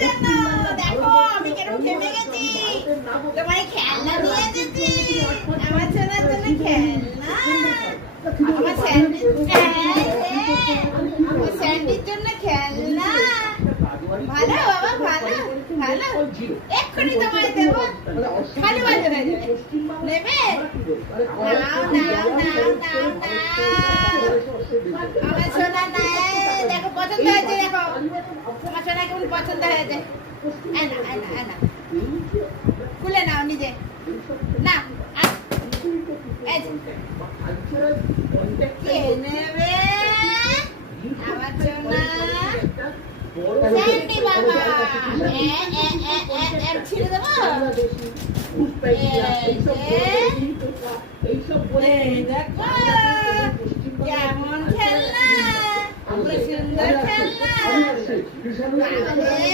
জন্য। দেখো আমি কেরম খেপে গেছি। তোমার এই খেলনা নিয়ে এসেছি। আমার সোনার জন্য খেলনা। আমার স্যান্ডির জন্য খেলনা। ভালো বাবা, ভালো ভালো। এক্ষুনি তোমায় দেবো। খালি বাজে নেবে? নাও নাও নাও নাও নাও। আমার সোনা নাই। দেখো পছন্দ হয়েছে, দেখো আমার সোনা কেমন পছন্দ হয়েছে। এনা এনা এনা খুলে নাও নিজে। না কে নেবে আমার সোনা? স্যান্ডি বাবা। ছিঁড়ে দেবো। দেখো কেমন খেলনা, সুন্দর খেলনা।